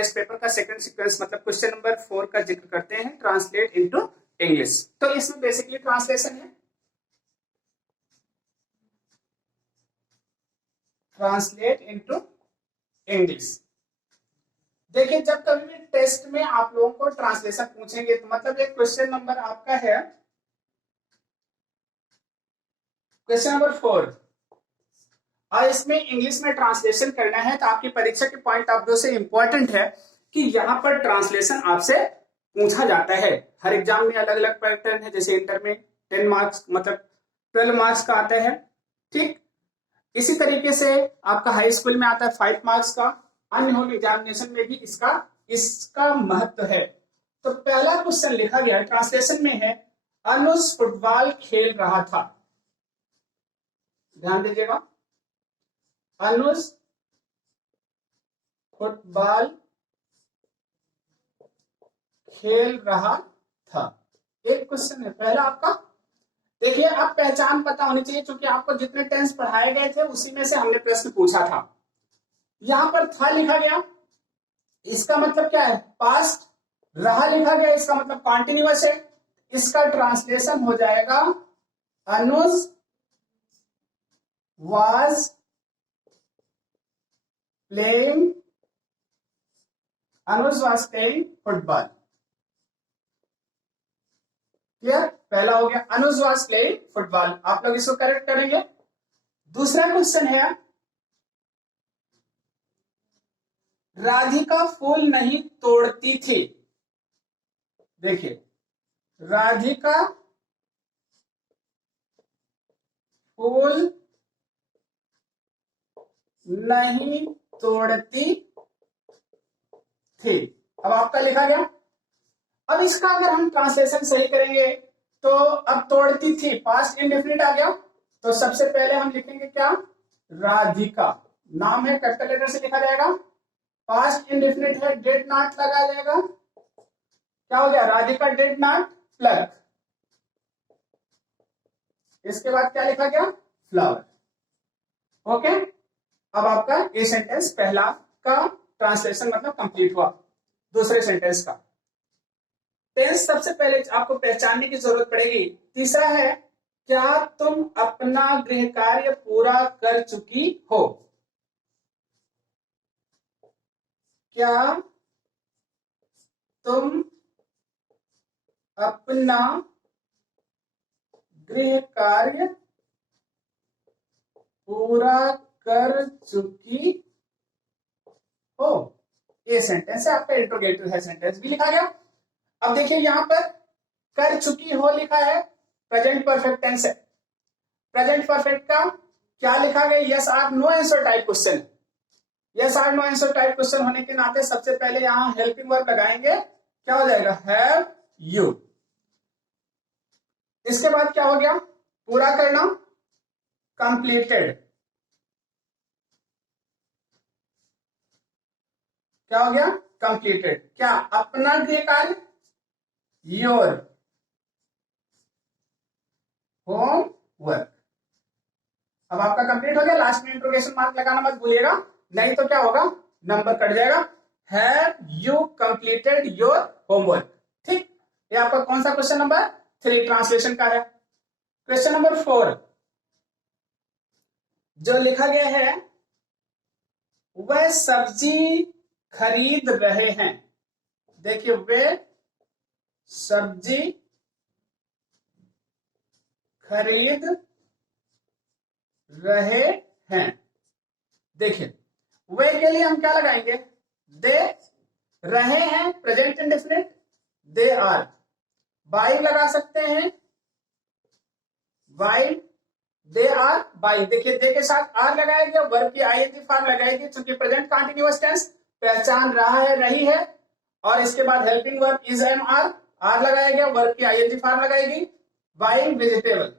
Test paper का second sequence मतलब question number 4 का जिक्र करते हैं, ट्रांसलेट इनटू इंग्लिश। तो इसमें बेसिकली ट्रांसलेशन है, ट्रांसलेट इनटू इंग्लिश। देखिए जब कभी भी टेस्ट में आप लोगों को ट्रांसलेशन पूछेंगे तो मतलब एक क्वेश्चन नंबर आपका है क्वेश्चन नंबर 4 और इसमें इंग्लिश में ट्रांसलेशन करना है, तो आपकी परीक्षा के पॉइंट ऑफ व्यू से इंपॉर्टेंट है कि यहाँ पर ट्रांसलेशन आपसे पूछा जाता है। हर एग्जाम में अलग अलग पैटर्न है, जैसे इंटर में 10 मार्क्स मतलब 12 मार्क्स का आता है, ठीक। इसी तरीके से आपका हाई स्कूल में आता है 5 मार्क्स का, अन्य होल एग्जामिनेशन में भी इसका महत्व है। तो पहला क्वेश्चन लिखा गया ट्रांसलेशन में है, अनुज फुटबॉल खेल रहा था। ध्यान दीजिएगा, अनुज फुटबॉल खेल रहा था, एक क्वेश्चन है पहला आपका। देखिए अब पहचान पता होनी चाहिए, क्योंकि आपको जितने टेंस पढ़ाए गए थे उसी में से हमने प्रश्न पूछा था। यहां पर था लिखा गया, इसका मतलब क्या है, पास्ट। रहा लिखा गया, इसका मतलब कॉन्टिन्यूअस है। इसका ट्रांसलेशन हो जाएगा Anuj was playing, Anuj was playing football. Clear, पहला हो गया अनुज वाज प्लेइंग फुटबॉल। आप लोग इसको करेक्ट करेंगे। दूसरा क्वेश्चन है, राधिका फूल नहीं तोड़ती थी। देखिए राधिका फूल नहीं तोड़ती थी। अब आपका लिखा गया। अब इसका अगर हम ट्रांसलेशन सही करेंगे तो अब तोड़ती थी पास्ट इंडेफिनिट आ गया, तो सबसे पहले हम लिखेंगे क्या, राधिका। नाम है कैपिटल लेटर से लिखा जाएगा, पास्ट इंडेफिनिट है, डिड नॉट लगाया जाएगा। क्या हो गया, राधिका डिड नॉट प्लक। इसके बाद क्या लिखा गया, फ्लावर। ओके, अब आपका ये सेंटेंस पहला का ट्रांसलेशन मतलब कंप्लीट हुआ। दूसरे सेंटेंस का टेंस सबसे पहले आपको पहचानने की जरूरत पड़ेगी। तीसरा है, क्या तुम अपना गृह कार्य पूरा कर चुकी हो। क्या तुम अपना गृह कार्य पूरा कर चुकी हो। ये सेंटेंस है आपका, इंट्रोगेटिव है, सेंटेंस भी लिखा गया। अब देखिए यहां पर कर चुकी हो लिखा है, प्रेजेंट परफेक्ट टेंस है। प्रेजेंट परफेक्ट का क्या लिखा गया, yes or no answer type question. Yes or no answer type question होने के नाते सबसे पहले यहां हेल्पिंग वर्ब लगाएंगे, क्या हो जाएगा, हैव यू। इसके बाद क्या हो गया, पूरा करना, कंप्लीटेड। क्या हो गया, कंप्लीटेड। क्या, अपना गृह कार्य, योर होम वर्क। अब आपका कंप्लीट हो गया। लास्ट में इंट्रोगेशन मार्क लगाना मत भूलिएगा, नहीं तो क्या होगा, नंबर कट जाएगा। Have you completed your homework. ठीक, ये आपका कौन सा क्वेश्चन नंबर 3 ट्रांसलेशन का है। क्वेश्चन नंबर 4 जो लिखा गया है, वह सब्जी खरीद रहे हैं। देखिए वे सब्जी खरीद रहे हैं। देखिए वे के लिए हम क्या लगाएंगे, दे। रहे हैं present indefinite, they are. Buying लगा सकते हैं, वाइल दे आर बाइंग। देखिए दे के साथ आर लगाएंगे, वर्ब की आईएनजी फॉर्म लगाएगी, क्योंकि प्रेजेंट कंटीन्यूअस टेंस पहचान रहा है, रही है। और इसके बाद helping verb is am are, are लगाएगा, वर्ब की आईएनजी फॉर्म लगाएगी, buying vegetable,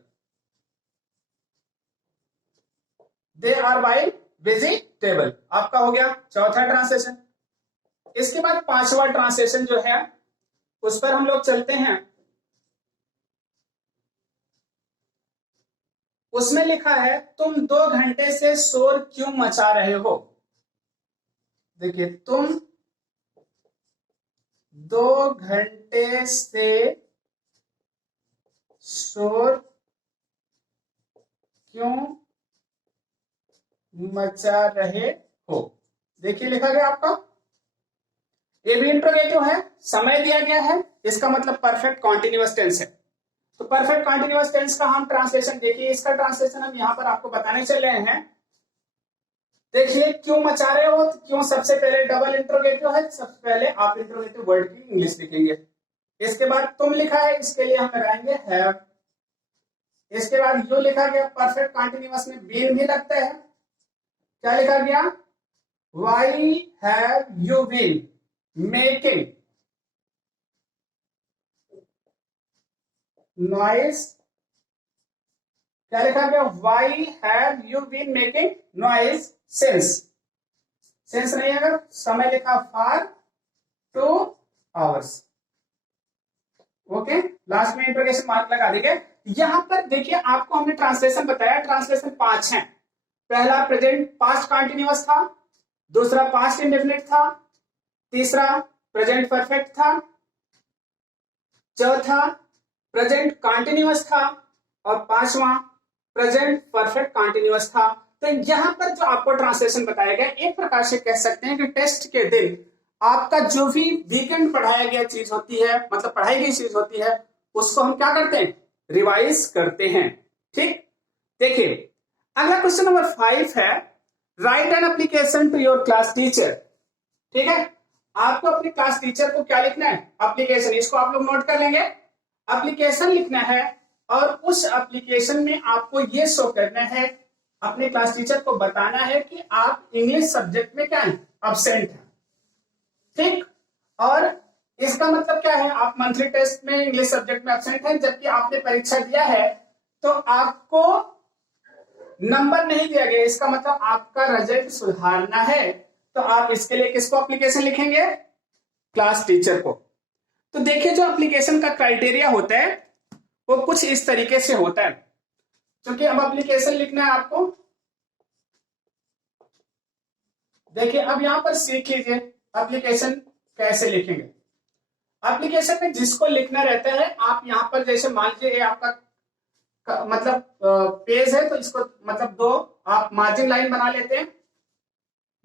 they are buying vegetable. आपका हो गया चौथा ट्रांसलेशन। इसके बाद पांचवा ट्रांसलेशन जो है उस पर हम लोग चलते हैं। उसमें लिखा है, तुम 2 घंटे से शोर क्यों मचा रहे हो। देखिए तुम 2 घंटे से शोर क्यों मचा रहे हो। देखिए लिखा गया आपका, ये भी इंट्रोगेटिव है, समय दिया गया है, इसका मतलब परफेक्ट कॉन्टिन्यूअस टेंस है। तो परफेक्ट कॉन्टिन्यूअस टेंस का हम ट्रांसलेशन देखिए, इसका ट्रांसलेशन हम यहां पर आपको बताने चल रहे हैं। देखिए क्यों मचा रहे हो, क्यों सबसे पहले डबल इंट्रोगेटिव है, सबसे पहले आप इंट्रोगेटिव वर्ड की इंग्लिश लिखेंगे। इसके बाद तुम लिखा है, इसके लिए हम लगाएंगे हैव। इसके बाद यू लिखा गया, परफेक्ट कॉन्टिन्यूअस में बीन भी लगता है। क्या लिखा गया, why have you been making noise. क्या लिखा गया, why have you been making noise since. Since नहीं, अगर समय लिखा फॉर 2 आवर्स। ओके, लास्ट में इंटरोगेशन मार्क लगा देंगे। यहां पर देखिए आपको हमने ट्रांसलेशन बताया, ट्रांसलेशन 5 है। पहला प्रेजेंट पास्ट कंटिन्यूअस था, दूसरा पास्ट इंडेफिनिट था, तीसरा प्रेजेंट परफेक्ट था, चौथा प्रेजेंट कंटिन्यूअस था, और पांचवा प्रेजेंट परफेक्ट कंटिन्यूअस था। तो यहां पर जो आपको ट्रांसलेशन बताया गया, एक प्रकार से कह सकते हैं कि टेस्ट के दिन आपका जो भी वीकेंड पढ़ाया गया चीज होती है, मतलब पढ़ाई गई चीज होती है, उसको हम क्या करते हैं, रिवाइज करते हैं। ठीक, देखिए अगला क्वेश्चन नंबर 5 है, write an application to your class teacher. ठीक है, आपको अपने क्लास टीचर को क्या लिखना है, एप्लीकेशन। इसको आप लोग नोट कर लेंगे, एप्लीकेशन लिखना है, और उस एप्लीकेशन में आपको ये शो करना है, अपने क्लास टीचर को बताना है कि आप इंग्लिश सब्जेक्ट में क्या है, अब्सेंट है। ठीक, और इसका मतलब क्या है, आप मंथली टेस्ट में इंग्लिश सब्जेक्ट में अब्सेंट है, जबकि आपने परीक्षा दिया है, तो आपको नंबर नहीं दिया गया, इसका मतलब आपका रिजल्ट सुधारना है। तो आप इसके लिए किसको एप्लीकेशन लिखेंगे, क्लास टीचर को। तो देखिए जो एप्लीकेशन का क्राइटेरिया होता है वो कुछ इस तरीके से होता है। क्योंकि अब एप्लीकेशन लिखना है आपको, देखिए अब यहां पर सीख लीजिए एप्लीकेशन कैसे लिखेंगे। एप्लीकेशन में जिसको लिखना रहता है, आप यहां पर जैसे मान लीजिए आपका मतलब पेज है, तो इसको मतलब 2 आप मार्जिन लाइन बना लेते हैं।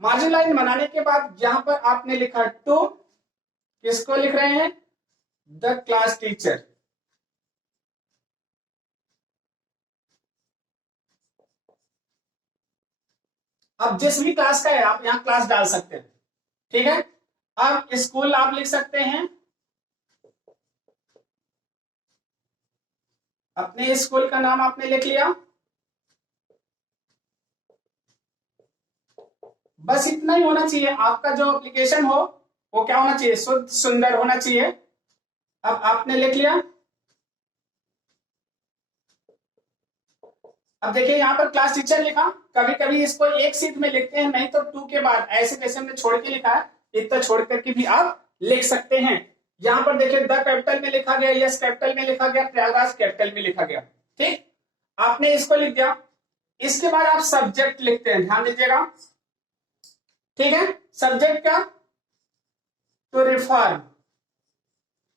मार्जिन लाइन बनाने के बाद यहां पर आपने लिखा टू, किसको लिख रहे हैं, द क्लास टीचर। अब जिस भी क्लास का है आप यहां क्लास डाल सकते हैं। ठीक है, अब स्कूल आप लिख सकते हैं, अपने स्कूल का नाम आपने लिख लिया। बस इतना ही होना चाहिए, आपका जो एप्लीकेशन हो वो क्या होना चाहिए, शुद्ध सुंदर होना चाहिए। अब आपने लिख लिया। अब देखिए यहां पर क्लास टीचर लिखा, कभी कभी इसको एक सीट में लिखते हैं, नहीं तो 2 के बाद ऐसे जैसे हमने छोड़ के लिखा है, इतना छोड़ करके भी आप लिख सकते हैं। यहां पर देखिए द कैपिटल में लिखा गया, यस कैपिटल में लिखा गया, प्रयागराज कैपिटल में लिखा गया। ठीक, आपने इसको लिख दिया। इसके बाद आप सब्जेक्ट लिखते हैं, ध्यान दीजिएगा। ठीक है, सब्जेक्ट क्या, टू रिफॉर्म,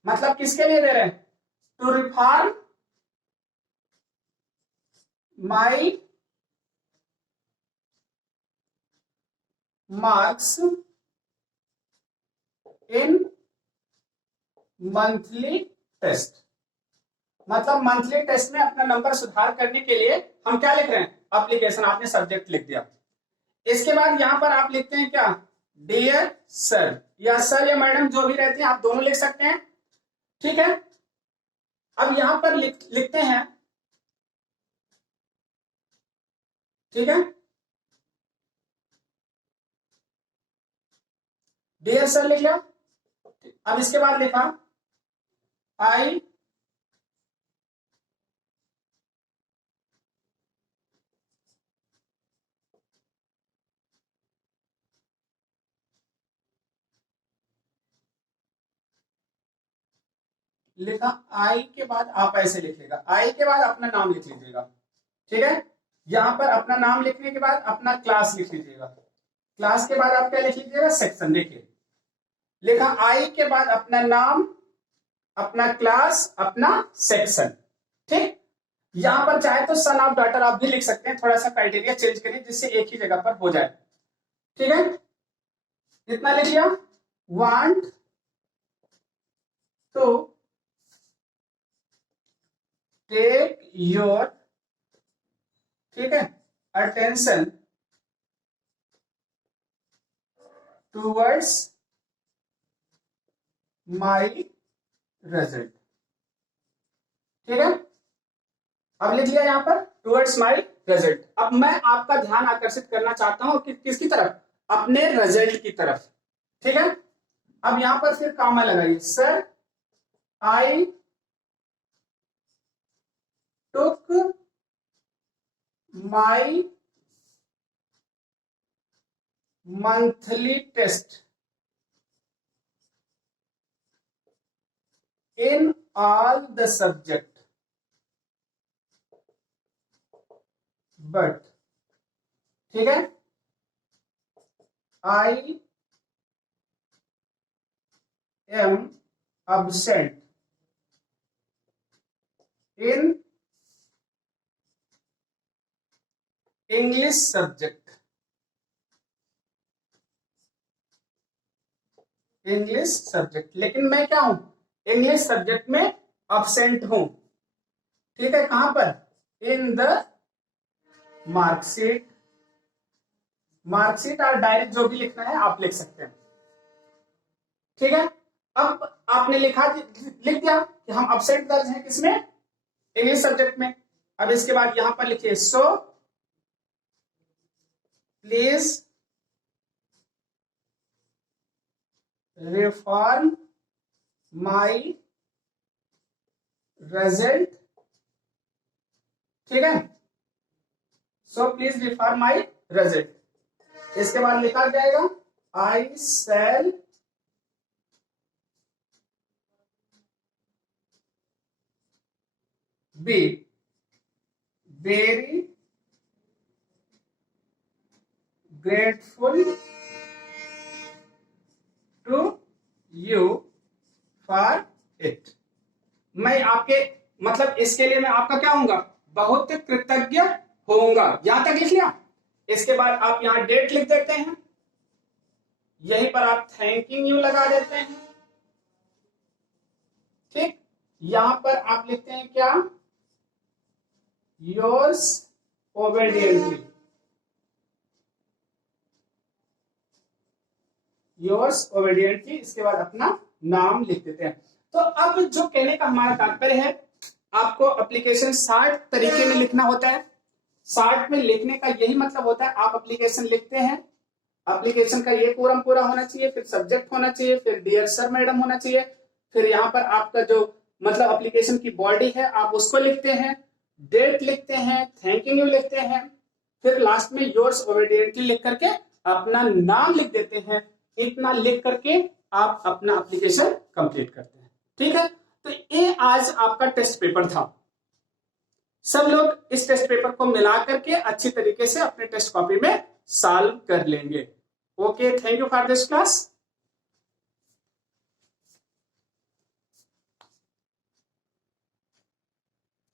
मतलब किसके लिए दे रहे हैं, to reform my marks in monthly test, मतलब मंथली टेस्ट में अपना नंबर सुधार करने के लिए हम क्या लिख रहे हैं, एप्लीकेशन। आपने सब्जेक्ट लिख दिया। इसके बाद यहां पर आप लिखते हैं क्या, डियर सर, या सर या मैडम जो भी रहते हैं आप दोनों लिख सकते हैं। ठीक है, अब यहां पर लिखते हैं। ठीक है, डियर सर लिख लिया। अब इसके बाद लिखा आई लिखा, आई के बाद आप ऐसे लिखिएगा, आई के बाद अपना नाम लिख लीजिएगा। ठीक है, यहां पर अपना नाम लिखने के बाद अपना क्लास लिख लीजिएगा। क्लास के बाद आप क्या लिख लीजिएगा, सेक्शन। देखिए लिखा आई के बाद अपना नाम, अपना क्लास, अपना सेक्शन। ठीक, यहां पर चाहे तो सन ऑफ डॉटर आप भी लिख सकते हैं, थोड़ा सा क्राइटेरिया चेंज करिए जिससे एक ही जगह पर हो जाए। ठीक है, कितना लिख लिया, वांट टू टेक योर, ठीक है, अटेंशन टूवर्ड्स माई रिजल्ट। ठीक है, अब लिख लिया यहां पर टूवर्ड्स माई रिजल्ट। अब मैं आपका ध्यान आकर्षित करना चाहता हूं कि किसकी तरफ, अपने रिजल्ट की तरफ। ठीक है, अब यहां पर फिर कॉमा लगाइए, sir I took my monthly test in all the subject but, ठीक है, I am absent in English subject, English subject, लेकिन मैं क्या हूं, इंग्लिश सब्जेक्ट में absent हूं। ठीक है, कहां पर, इन द मार्कशीट, मार्कशीट और डायरेक्ट जो भी लिखना है आप लिख सकते हैं। ठीक है, अब आपने लिख दिया कि हम absent दर्ज हैं किसमें, इंग्लिश सब्जेक्ट में। अब इसके बाद यहां पर लिखिए, so please reform my result. ठीक है, so please reform my result. इसके बाद लिखा जाएगा, I shall be very grateful to you for it. मैं आपके मतलब इसके लिए मैं आपका क्या होऊंगा, बहुत कृतज्ञ होऊंगा। यहां तक लिख लिया। इसके बाद आप यहां डेट लिख देते हैं, यहीं पर आप थैंकिंग यू लगा देते हैं। ठीक, यहां पर आप लिखते हैं क्या, योर्स ओबेडियंटली, योर्स ओबेडियंटली। इसके बाद अपना नाम लिख देते हैं। तो अब जो कहने का हमारा तात्पर्य है, आपको एप्लीकेशन 60 तरीके में लिखना होता है। 60 में लिखने का यही मतलब होता है, आप एप्लीकेशन लिखते हैं, एप्लीकेशन का ये कोरम पूरा होना चाहिए, फिर सब्जेक्ट होना चाहिए, फिर डियर सर मैडम होना चाहिए, फिर यहाँ पर आपका जो मतलब एप्लीकेशन की बॉडी है आप उसको लिखते हैं, डेट लिखते हैं, थैंक यू लिखते हैं, फिर लास्ट में योर्स ओबेडियंटली लिख करके अपना नाम लिख देते हैं। इतना लिख करके आप अपना एप्लीकेशन कंप्लीट करते हैं। ठीक है, तो ये आज आपका टेस्ट पेपर था। सब लोग इस टेस्ट पेपर को मिला करके अच्छी तरीके से अपने टेस्ट कॉपी में सॉल्व कर लेंगे। Okay, thank you for this class.